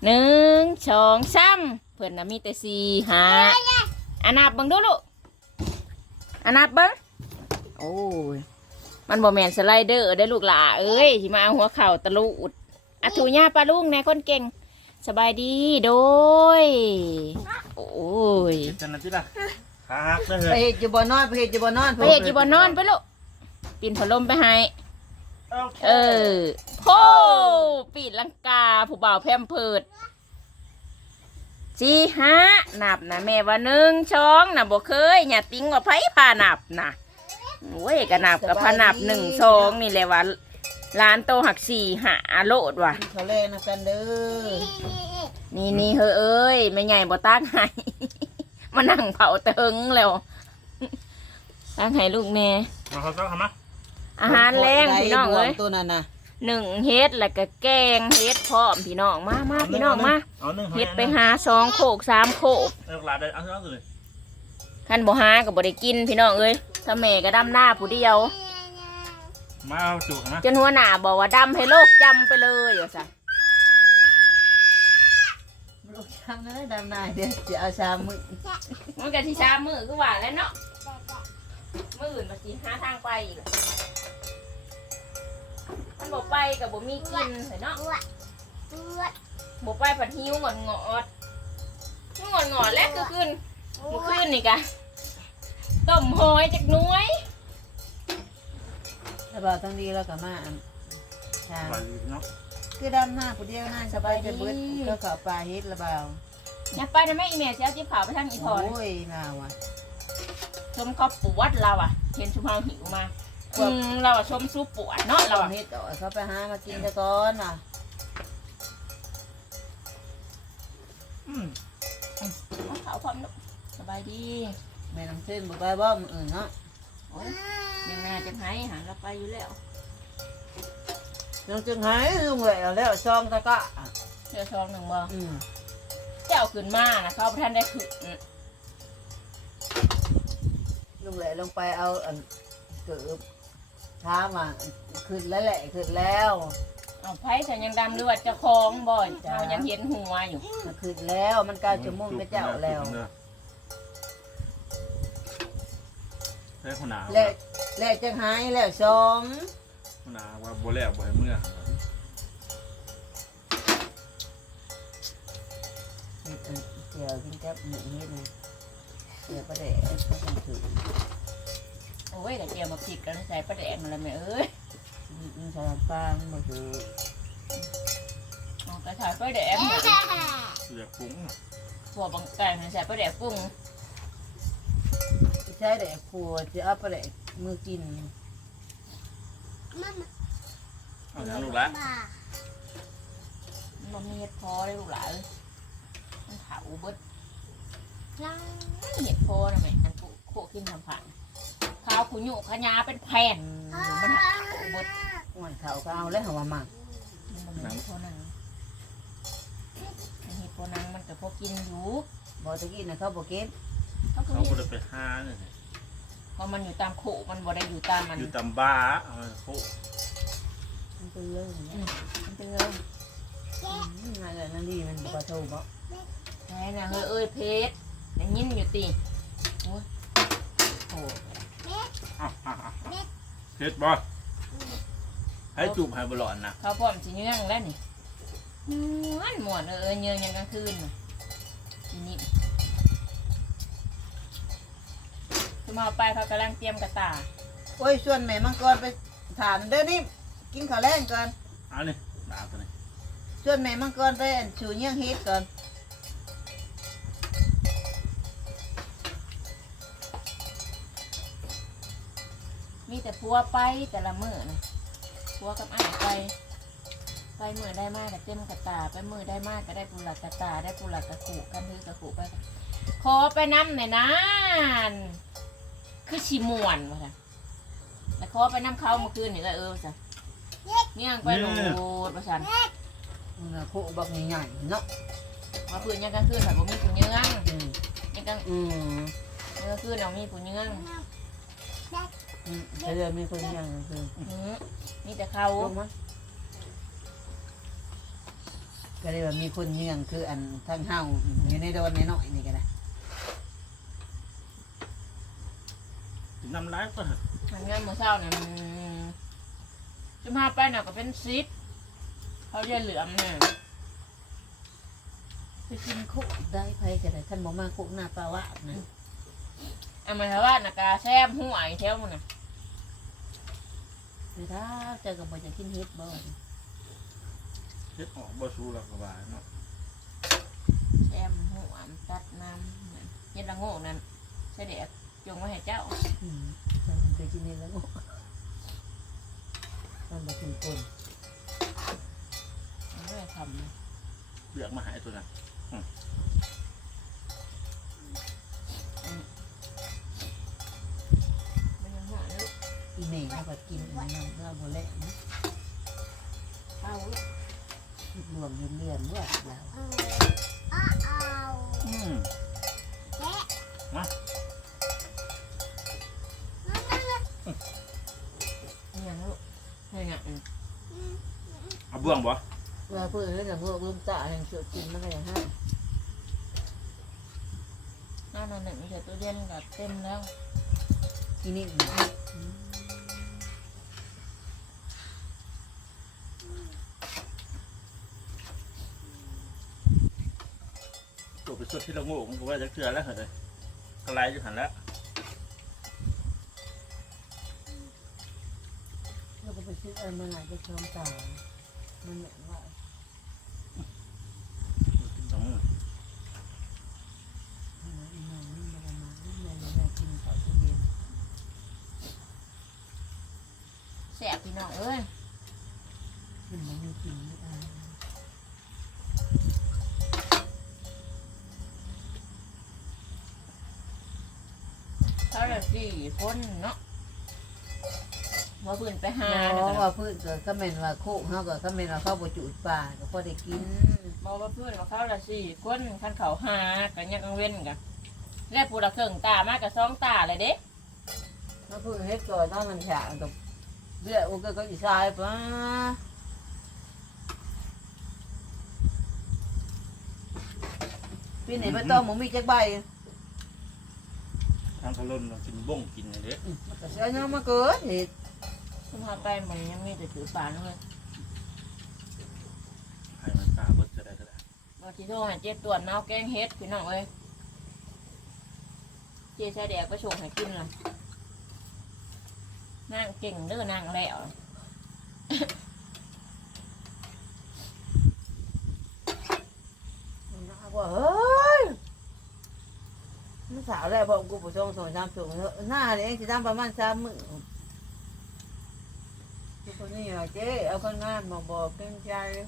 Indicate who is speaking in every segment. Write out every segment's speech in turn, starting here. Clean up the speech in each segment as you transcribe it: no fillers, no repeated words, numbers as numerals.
Speaker 1: 1 2 3เพิ่นน่ะมีแต่4 5อันนับเบิ่งดูลูกอันนับเบิ่งโอ้ยมันบ่แม่นสไลเดอร์ได้ลูกหล่าเอ้ยสิมาเอาหัวเข่าตะลุดอะถูย่าปลาลุงแน่คนเก่งสบายดีโดยโอ้ย
Speaker 2: จันทร์ที่ละขาหักได้เล
Speaker 3: ไป
Speaker 2: ย
Speaker 3: เฮ็ดอยู่บ่นอนไปเฮ็ดอยู่บ่นอน
Speaker 1: ไปเฮ็ดอยู่บ่นอนไปลูกปีนพัดลมไปให้โพปีนลังกาผู้บ่าวแพมเพิด4 5นับนะแม่ว่า1 2น่ะบ่เคยอย่าติ้งว่าไผพานับนะโอ้ยก็นับกับพานับ1 2นี่แหละว่าล้านโตหัก4 5โลดว่ะ
Speaker 3: เขาเล่นกันเด้อ
Speaker 1: นี่เฮ้เอ้ยไม่ใหญ่บ่ตั้งให้ มานั่งเผาเติงแล้วตั้งให้ลูกแม่
Speaker 2: มาเขาต้องทำนะ
Speaker 1: อาหารแรงพี่น้องเอ้ย
Speaker 3: ตัวนั้นน่ะ
Speaker 1: 1 เฮ็ดแล้วก็แกงเฮ็ดพร้อมพี่น้องมาพี่น้องมา
Speaker 2: เอาหนึ่ง
Speaker 1: เฮ็ดไปหา2 โคก 3 โคก
Speaker 2: เอาหลาได้เอาเลย
Speaker 1: คันบ่หาก็บ่ได้กินพี่น้องเอ้ยถ้าแม่ก็ดำหน้าผู้เดียว
Speaker 2: มาเอาจุกนะ
Speaker 1: จนหัวหน้าบอกว่าดำให้โลกจำไปเลยว่าซะ
Speaker 3: ลูกช้างเอ้ยดำนายเดี๋ยวจะเอาชามมือ
Speaker 1: มันก็สิชามื้อคือว่าแล้วเนาะมื้ออื่นบ่สิหาทางไปอีกมันบ่ไปก็บ่มีกินเนาะบ่ไปผัดหิวงอดแล้วคือคืนเมื่อคืนนี่กะต้มหอยจักหน้วย
Speaker 3: ถ้าบ่าวต้องดีแล้วก็มาอันชาม
Speaker 2: ไปเนาะ
Speaker 3: คือดำหน้าผู้เดียวน่าสบายจะเบิดก็เข้าปลาเฮ็ดละบ่าว
Speaker 1: อย่าไปนะแม่อีแม่สิเอาจิ๊บขาวไปทางอีทอน
Speaker 3: โอ้ยน่าว่ะ
Speaker 1: ชมเขาปวดเราอ่ะเห็นชุมเฮาหิวมาเราอ่ะชมสู้ปวดเนาะเรา
Speaker 3: เรา
Speaker 1: อ่ะ
Speaker 3: เฮ็ดเอาเขาไปหามากินซะก่อนว่ะ
Speaker 1: เอาขาวความนุสบายดี
Speaker 3: แม่น้ำเส้นบ่ไปบ่มื้ออื่นเนาะ
Speaker 1: โอ้ยยังน่าจะให้หาเราไปอยู่แล้ว
Speaker 3: น้องจึงหายลุงแหววแล้วซองตะกะ
Speaker 1: เชื่อซองหนึ่งบ่
Speaker 3: อืม
Speaker 1: เจ้าขึ้นมานะเขาท่านได้ขึ้น
Speaker 3: ลุงแหวลงไปเอาอันเกือบท้ามาขึ้นแล้วแหละขึ้นแล้ว
Speaker 1: เอาไผ่ฉันยังดำเลือดจะคล้องบ่อยเรายังเห็นหัวอยู่
Speaker 3: มันขึ้นแล้วมัน9 ชั่วโมงไปเจ้าแล้ว
Speaker 2: ใช้คนหนา
Speaker 3: และจังหายแล้วซอง
Speaker 2: คนหนาว่าบัวแล้วบัวเมื่อ
Speaker 3: เดี๋ยวกินกับหมูเฮ็ดนะเดี๋ยวประเดี๋ยวต้องถือ
Speaker 1: โอ้ยแต่เจียวมาผิดกันใส่ประแดงอะไรแม่เอ้ย
Speaker 3: มันใส่ปลามันบ่ถือ
Speaker 1: เอากระถายประแดง
Speaker 2: เสือกุ้ง
Speaker 1: พวกบางไก่ใส่ประแดงปรุง
Speaker 3: ใช้แต่ครัวจะเอาประเดี๋ยวมือกิน
Speaker 2: เอาอย่างลูกละ
Speaker 1: มันมีเห็ดพอได้ลูกหลานมันเผาเบิดเห็ดพอนะแม่อันโคกินทำผ่านข้าวขุยุขยาเป็นแผ่นมันหักเบิด
Speaker 3: หวานเขาก็เอาแล้วหัวหมัก
Speaker 1: มันเห็ดพอนังเห็ดพอนังมันก็พอกินอยู่
Speaker 3: บ่ตะกี้นะเขาบ่เก็บ
Speaker 1: เขาก็
Speaker 2: เขา
Speaker 1: มี
Speaker 2: ก็เลยไปหาเนี่ย
Speaker 1: เพราะมันอยู่ตามโขมันบ่ได้อยู่ตามมัน
Speaker 2: อยู่ตำบ้าโค
Speaker 3: มันเป็นเรื่อง
Speaker 1: มันเป็นเรื่อง
Speaker 3: งานอะไรนั่นดีมันบ่ถูกบ่
Speaker 1: แค่น่ะเฮ้ยเพชรได้ยินอยู่ตีโอ้ยโอ้
Speaker 2: เฮ็ดบอสให้จูบให้บอลอนนะ
Speaker 1: เขาพร้อมสิเยื่องแล้วนี่ม่วนเยื่องยังกลางคืนน่ะทีนี้จะมาเอาไปเขากำลังเตรียมกระตา
Speaker 3: โอ้ยส่วนแม่มังกรไปถามเด้อนี่กินข้าวแรงก่อน
Speaker 2: เอาเนี่ยดาบตัวนี้
Speaker 3: ส่วนแม่มังกรไปอันชูเยี่ยงเฮ็ดก่อน
Speaker 1: มีแต่พัวไปแต่ละมื้อนะพัวกับอ้ายไปมื้อได้มากกับเต็มกระตาไปมื้อได้มากก็ได้ปุหลักกระตาได้ปุหลักกระขู่กันถือกระขู่ไปกันขอไปน้ำหน่อยนะคือชิม่วนว่ะแต่ขอไปน้ำเขาเมื่อคืนนี่ก็จ้ะเนี่ยงไปโหลดประชัน
Speaker 3: มันน่ะโคบักใหญ่ๆเนาะ
Speaker 1: มาคืนยังกลางคืนแบบบ่มีผู้เยื่อง
Speaker 3: อืม
Speaker 1: ยังกลาง
Speaker 3: อืม
Speaker 1: คืนเรามีผู้เยื่อง
Speaker 3: เดี๋ยวมีคนยังคือ
Speaker 1: มีแต่เขา
Speaker 3: ลงมาก็เลยว่ามีคนเยื่องคืออันทั้งเฮาอยู่ในโดนน้อยๆนี่ก็ได้
Speaker 2: กินน้ำร้ายก็
Speaker 1: มันเงินมื้อเช้าเนี่ยจะมาไปน่ะก็เป็นซิดเขาจะเหลือมเนี่ย
Speaker 3: ไปกินคุกได้ไผก็ได้ท่านบ่มาคุกหน้าปลาวะนะ
Speaker 1: อันหมายความว่าน่ะกาแซมหัวไอ้แถวมันน่ะ
Speaker 3: ไม่ท้าเจอกับบ่จะกินเฮ็ดบ่
Speaker 2: เฮ็ดออกบ่สู้แล้วก็ว่าเนาะ
Speaker 1: แซมหัวมันตัดน้ำนั่นเฮ็ดละโงกนั่นเสด็จจงไว้ให้เจ้า
Speaker 3: ท่านไปกินเฮ็ดแล้วบ่ท่านบ่กินปน
Speaker 1: ไม่ได้ทำเลย
Speaker 2: เลือกมาหายตัวนั้น
Speaker 1: ไม่ยังหัวลูก
Speaker 3: อีแม่เขาก็กินอันนั้นเราบ่แลนะ
Speaker 1: เอาลูก
Speaker 3: รวมเรื่อนๆว่าเรา
Speaker 2: อืมมา
Speaker 1: เอาอย่างลูกเฮ้ยเนี่ย
Speaker 2: เอาเบื้องบ่
Speaker 3: ว่าเพื่อนแต่พวกลุงตาแห่งสุดกินมันก็อย่างนั้น
Speaker 1: น้ำมันหนึ่งเสร็จตู้เย็นกับเต็มแล้ว
Speaker 3: ทีนี้
Speaker 2: ตัวไปสดที่ละโง่ผมก็ว่าจะเกลือแล้วเหรอกระไรอยู่หันแล้ว
Speaker 3: เราก็ไปซื้ออะไรมาหลายจะชมตามันเหมือนว่า
Speaker 2: กินสองมือ
Speaker 3: กินข้าวเย็น
Speaker 1: แสบพี่น้องเอ้ย
Speaker 3: กินมันไม่กินไม่ได้
Speaker 1: เขาเลย4 คนเนาะว่าเพื่อนไปหา
Speaker 3: เพ
Speaker 1: แล้ว
Speaker 3: ราะ
Speaker 1: ก็
Speaker 3: ว่าพืชก็คอมเมนต์ว่าโคกเขาก็คอมเมนต์ว่าเข้าบ่จุดป่าก็พอได้กิน
Speaker 1: บอกว่าเพื่อนว่าเขาละ4 คนคันเขาหากันยังกังเว้นกันแรกปูละเครื่องตามากกับ2 ตาเลยเด้
Speaker 3: nó cứ hết rồi nó làm xả tục bây giờ ok có gì sai quá bên này bắt tôm một mi chắc bay
Speaker 2: ทางทะลุนกินบ้งกินอะไรเด้อ
Speaker 3: mà sao nó mà cứa thì
Speaker 1: คุณพาไปมันยังมีแต่ถือปลาเลย
Speaker 2: ให้มันตาเบิดจะได้ก็ได้
Speaker 1: บางทีโทรให้เจ๊ตรวจเมาแกงเฮ็ดพี่น้องเอ้ยเจ๊ใส่แดกก็ชงให้กินล่ะนางเก่งเด้อนางแล้ว
Speaker 3: nó quá ơi nó xả ra bọn cô bổ sung rồi làm chuồng nữa na đấy chỉ làm bao nhiêu sao mự cô như là chế ở con ngan mà bò canh chay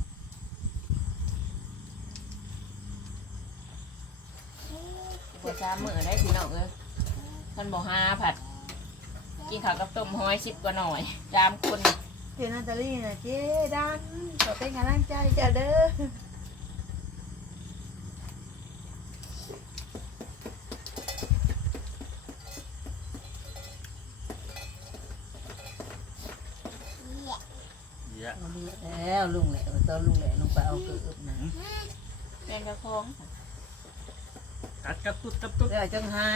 Speaker 1: ปวดซ้ำมือได้พี่น้องเอ้ยท่านบอก5 ผัด กินข้าวกับต้มหอย10 กว่าหน่อย3 คน
Speaker 3: thì Natalie là chế đan có cái khả năng chay chờ đỡ
Speaker 2: เยอะ
Speaker 3: แล้วลุงแหละตอนลุงแหละลงไปเอาเกลือนะ
Speaker 1: แมงกะพอง
Speaker 2: กัดกัดตุ๊ดกัดตุ๊ด
Speaker 3: เดี๋ยวจังไห้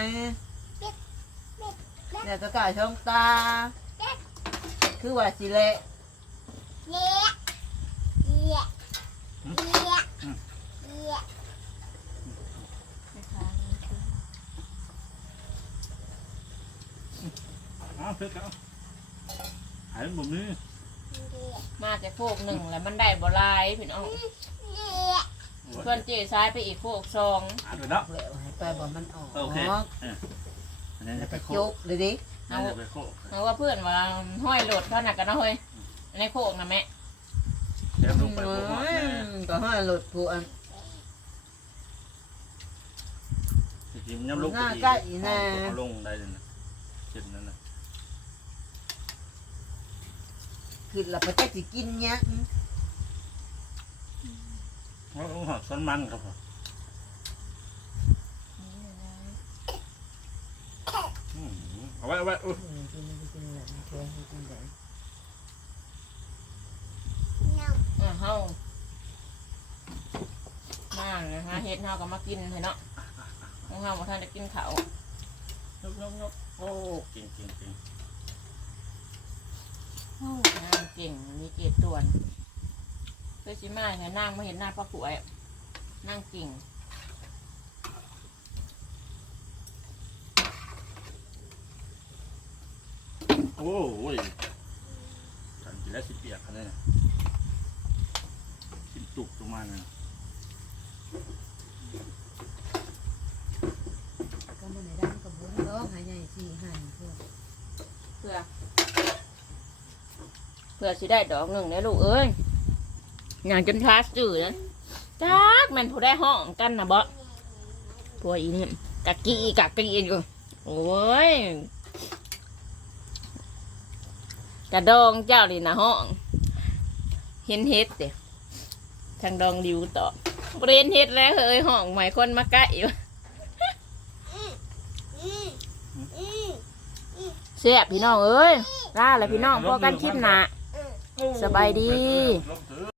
Speaker 3: เดี๋ยวก็กาช่องตาคือว่าสิเละ
Speaker 2: อ๋อเพื่อนเขาหายหมดนี่
Speaker 1: มาแต่โคกหนึ่งแล้วมันได้บ่หลายพี่น้องเพื่อนเจ๊ซ้ายไปอีกโคก2
Speaker 2: อ่านไปเนาะ
Speaker 3: แล้วให้ไปบอกมันออก
Speaker 2: โอเคอันนี้จะไปโค
Speaker 3: จุ
Speaker 2: ก
Speaker 3: กเลยดิ
Speaker 2: อันนี้จะไปโคก
Speaker 1: เอาว่าเพื่อนว่าห้อยโหลดเขาหนักกันนะเฮ้ยในโคกนะแม่
Speaker 2: เดี๋ยวลงไปโคก
Speaker 3: ก็ให้หลุดผู้อัน
Speaker 2: จริงๆน้ำลุกเอาลงได้เลยนะเช่นนั้นนะ
Speaker 3: คือเราไปจะสิกินเนี้ย
Speaker 2: เพราะหอดซ้อนมันครับผมเอาไว้เอาไว้อุ้ย
Speaker 1: เฮาเลยฮะเฮ็ดเฮาก็มากินเถอะเนาะของเฮาบ่ทันได้กินข้าวย
Speaker 2: กโอ้เก่ง
Speaker 1: นางเก่งมีเกตต่วนเพื่อสิมาให้นางมาเห็นหน้าป้าป่วยนางเก่ง
Speaker 2: โอ้ยฉันกินแล้วสิเปียกขนาดนี้กินตุกตรงมาเนี่ย
Speaker 3: ก็มันไหนดังกับบุญก็หายใหญ่สี่หายเพื่อ
Speaker 1: เพื่อสิได้ดอกหนึ่งเนี่ยลูกเอ้ยอย่างจนพลาสจืดนะจักแมันผู้ได้ห้องกันนะบ่พวกอีนี่กะกี้อยู่โอ้ยกระดองเจ้าดินะห้องเห็นเฮ็ดเด้ทางดองดิวต่อเรียนเฮ็ดแล้วเฮ้ยห้องใหม่คนมาใกล้อยู่เสียบพี่น้องเอ้ยล่าเลยพี่น้องพอกันคลิปหนาสบายดี